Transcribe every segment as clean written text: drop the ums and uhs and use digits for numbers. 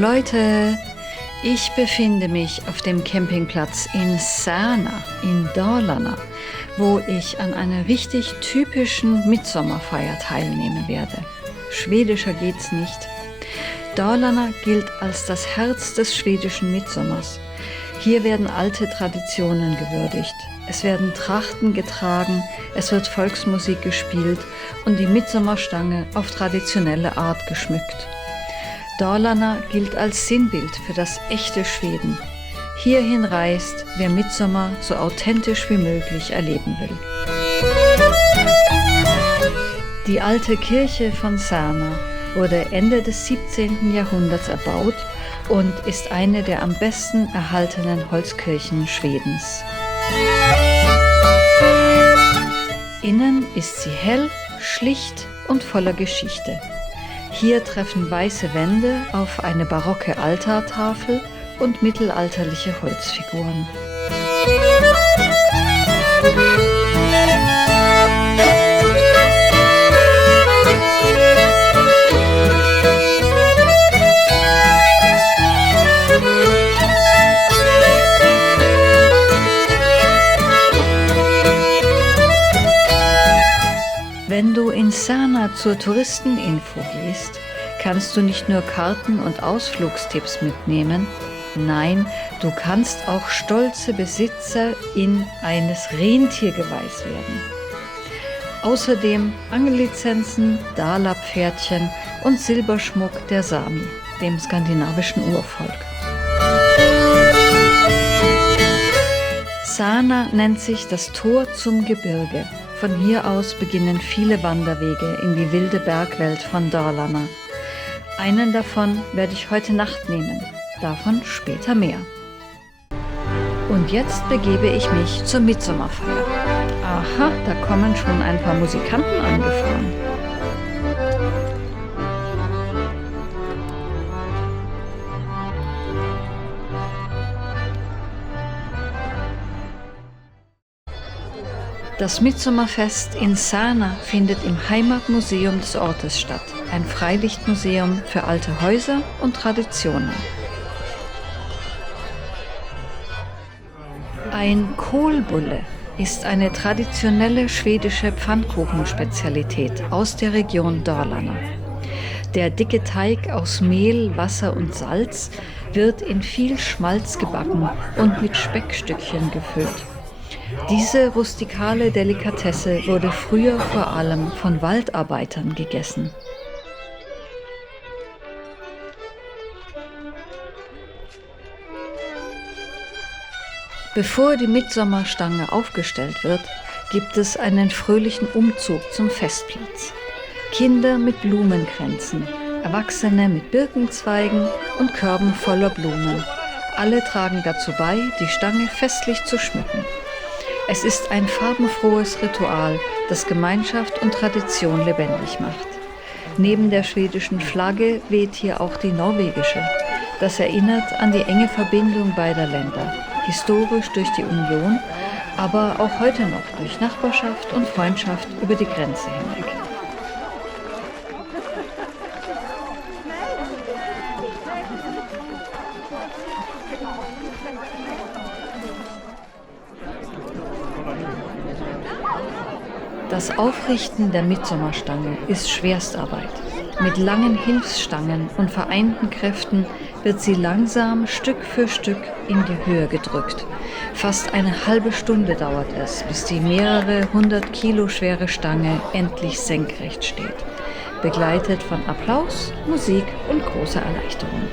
Leute, ich befinde mich auf dem Campingplatz in Särna in Dalarna, wo ich an einer richtig typischen Mitsommerfeier teilnehmen werde. Schwedischer geht's nicht. Dalarna gilt als das Herz des schwedischen Mitsommers. Hier werden alte Traditionen gewürdigt. Es werden Trachten getragen, es wird Volksmusik gespielt und die Mitsommerstange auf traditionelle Art geschmückt. Dalarna gilt als Sinnbild für das echte Schweden. Hierhin reist, wer Mittsommer so authentisch wie möglich erleben will. Die alte Kirche von Särna wurde Ende des 17. Jahrhunderts erbaut und ist eine der am besten erhaltenen Holzkirchen Schwedens. Innen ist sie hell, schlicht und voller Geschichte. Hier treffen weiße Wände auf eine barocke Altartafel und mittelalterliche Holzfiguren. Wenn du in Särna zur Touristeninfo gehst, kannst du nicht nur Karten und Ausflugstipps mitnehmen, nein, du kannst auch stolze Besitzerin eines Rentiergeweihs werden. Außerdem Angellizenzen, Dala-Pferdchen und Silberschmuck der Sami, dem skandinavischen Urvolk. Särna nennt sich das Tor zum Gebirge. Von hier aus beginnen viele Wanderwege in die wilde Bergwelt von Dalarna. Einen davon werde ich heute Nacht nehmen, davon später mehr. Und jetzt begebe ich mich zur Mitsommerfeier. Aha, da kommen schon ein paar Musikanten angefahren. Das Mitsommerfest in Särna findet im Heimatmuseum des Ortes statt, ein Freilichtmuseum für alte Häuser und Traditionen. Ein Kålbulle ist eine traditionelle schwedische Pfannkuchenspezialität aus der Region Dalarna. Der dicke Teig aus Mehl, Wasser und Salz wird in viel Schmalz gebacken und mit Speckstückchen gefüllt. Diese rustikale Delikatesse wurde früher vor allem von Waldarbeitern gegessen. Bevor die Mitsommerstange aufgestellt wird, gibt es einen fröhlichen Umzug zum Festplatz. Kinder mit Blumenkränzen, Erwachsene mit Birkenzweigen und Körben voller Blumen. Alle tragen dazu bei, die Stange festlich zu schmücken. Es ist ein farbenfrohes Ritual, das Gemeinschaft und Tradition lebendig macht. Neben der schwedischen Flagge weht hier auch die norwegische. Das erinnert an die enge Verbindung beider Länder, historisch durch die Union, aber auch heute noch durch Nachbarschaft und Freundschaft über die Grenze hinweg. Das Aufrichten der Mitsommerstange ist Schwerstarbeit. Mit langen Hilfsstangen und vereinten Kräften wird sie langsam Stück für Stück in die Höhe gedrückt. Fast eine halbe Stunde dauert es, bis die mehrere 100 Kilo schwere Stange endlich senkrecht steht, begleitet von Applaus, Musik und großer Erleichterung.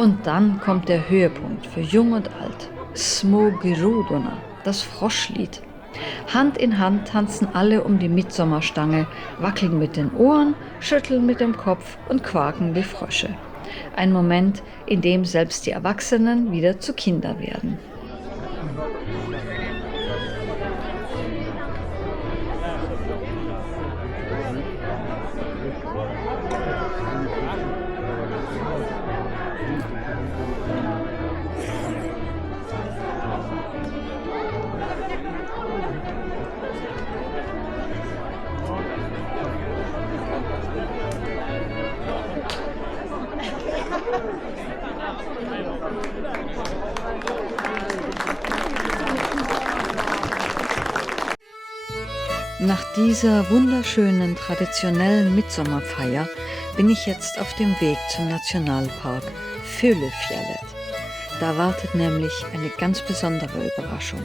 Und dann kommt der Höhepunkt für Jung und Alt. Små-Grodorna, das Froschlied. Hand in Hand tanzen alle um die Mitsommerstange, wackeln mit den Ohren, schütteln mit dem Kopf und quaken wie Frösche. Ein Moment, in dem selbst die Erwachsenen wieder zu Kindern werden. Nach dieser wunderschönen traditionellen Mitsommerfeier bin ich jetzt auf dem Weg zum Nationalpark Fyllefjället. Da wartet nämlich eine ganz besondere Überraschung.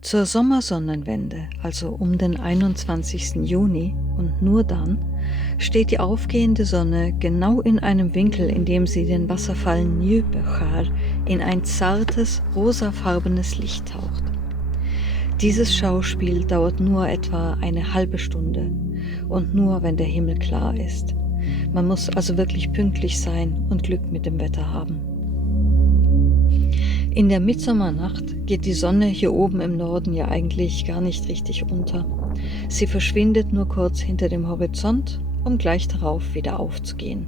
Zur Sommersonnenwende, also um den 21. Juni und nur dann, steht die aufgehende Sonne genau in einem Winkel, in dem sie den Wasserfall Njupeskär in ein zartes, rosafarbenes Licht taucht. Dieses Schauspiel dauert nur etwa eine halbe Stunde und nur, wenn der Himmel klar ist. Man muss also wirklich pünktlich sein und Glück mit dem Wetter haben. In der Mitsommernacht geht die Sonne hier oben im Norden ja eigentlich gar nicht richtig unter. Sie verschwindet nur kurz hinter dem Horizont, um gleich darauf wieder aufzugehen.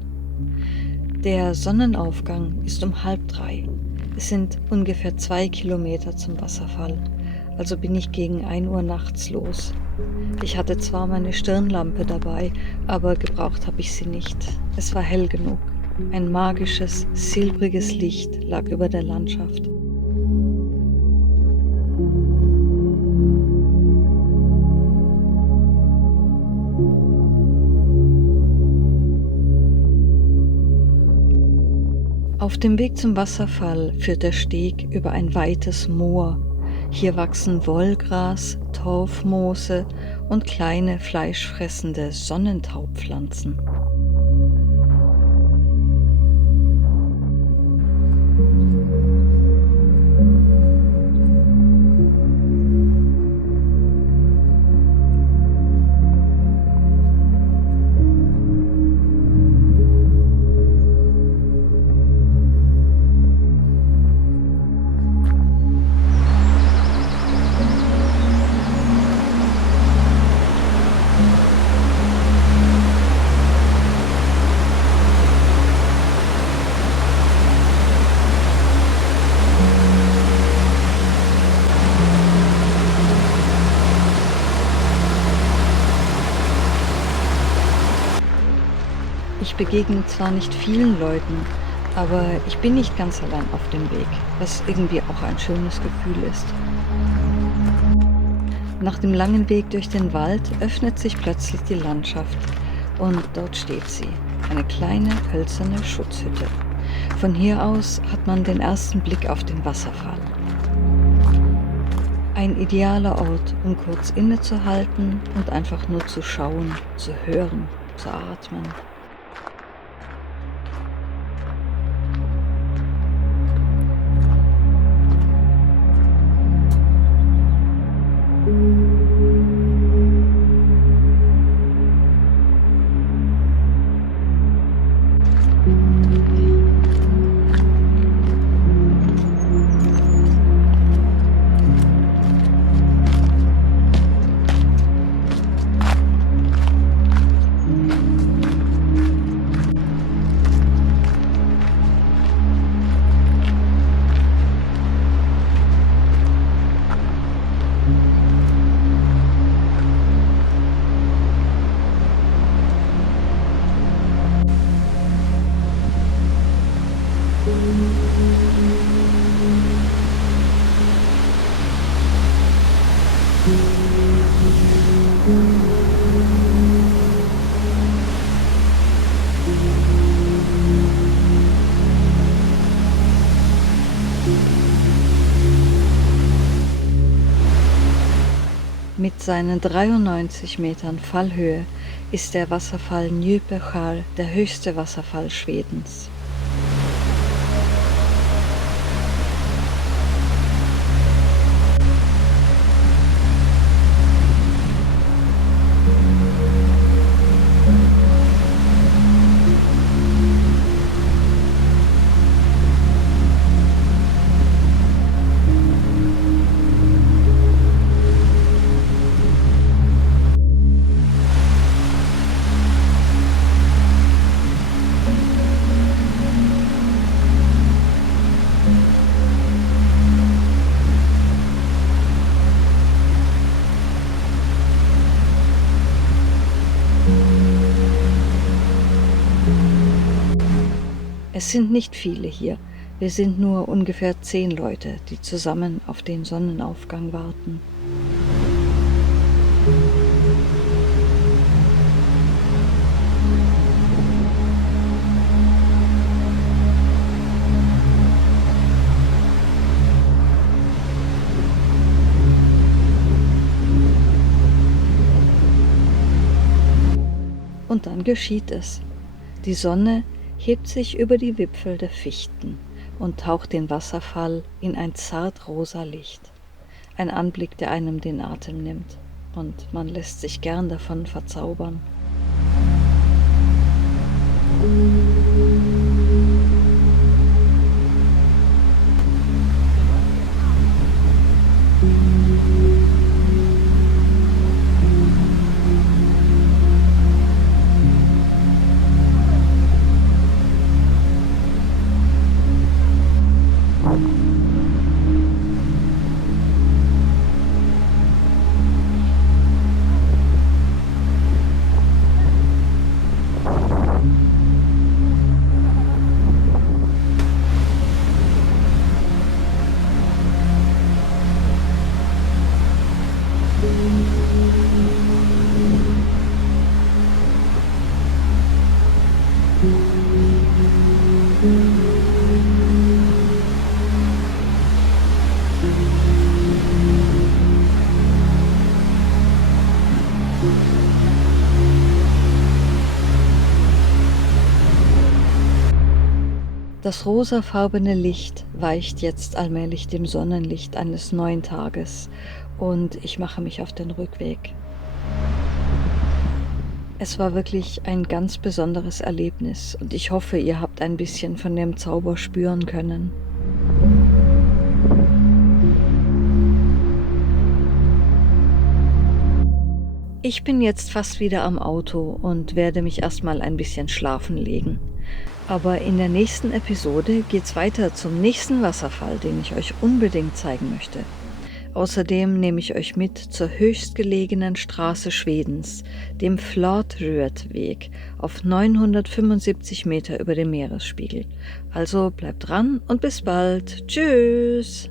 Der Sonnenaufgang ist um 2:30. Es sind ungefähr 2 Kilometer zum Wasserfall, also bin ich gegen 1 Uhr nachts los. Ich hatte zwar meine Stirnlampe dabei, aber gebraucht habe ich sie nicht. Es war hell genug. Ein magisches, silbriges Licht lag über der Landschaft. Auf dem Weg zum Wasserfall führt der Steg über ein weites Moor. Hier wachsen Wollgras, Torfmoose und kleine fleischfressende Sonnentaupflanzen. Ich begegne zwar nicht vielen Leuten, aber ich bin nicht ganz allein auf dem Weg, was irgendwie auch ein schönes Gefühl ist. Nach dem langen Weg durch den Wald öffnet sich plötzlich die Landschaft und dort steht sie, eine kleine hölzerne Schutzhütte. Von hier aus hat man den ersten Blick auf den Wasserfall. Ein idealer Ort, um kurz innezuhalten und einfach nur zu schauen, zu hören, zu atmen. Mit seinen 93 Metern Fallhöhe ist der Wasserfall Djupechar der höchste Wasserfall Schwedens. Es sind nicht viele hier, wir sind nur ungefähr 10 Leute, die zusammen auf den Sonnenaufgang warten. Und dann geschieht es. Die Sonne hebt sich über die Wipfel der Fichten und taucht den Wasserfall in ein zartrosa Licht. Ein Anblick, der einem den Atem nimmt, und man lässt sich gern davon verzaubern. Das rosafarbene Licht weicht jetzt allmählich dem Sonnenlicht eines neuen Tages und ich mache mich auf den Rückweg. Es war wirklich ein ganz besonderes Erlebnis und ich hoffe, ihr habt ein bisschen von dem Zauber spüren können. Ich bin jetzt fast wieder am Auto und werde mich erstmal ein bisschen schlafen legen. Aber in der nächsten Episode geht's weiter zum nächsten Wasserfall, den ich euch unbedingt zeigen möchte. Außerdem nehme ich euch mit zur höchstgelegenen Straße Schwedens, dem Flatrödweg, auf 975 Meter über dem Meeresspiegel. Also bleibt dran und bis bald. Tschüss!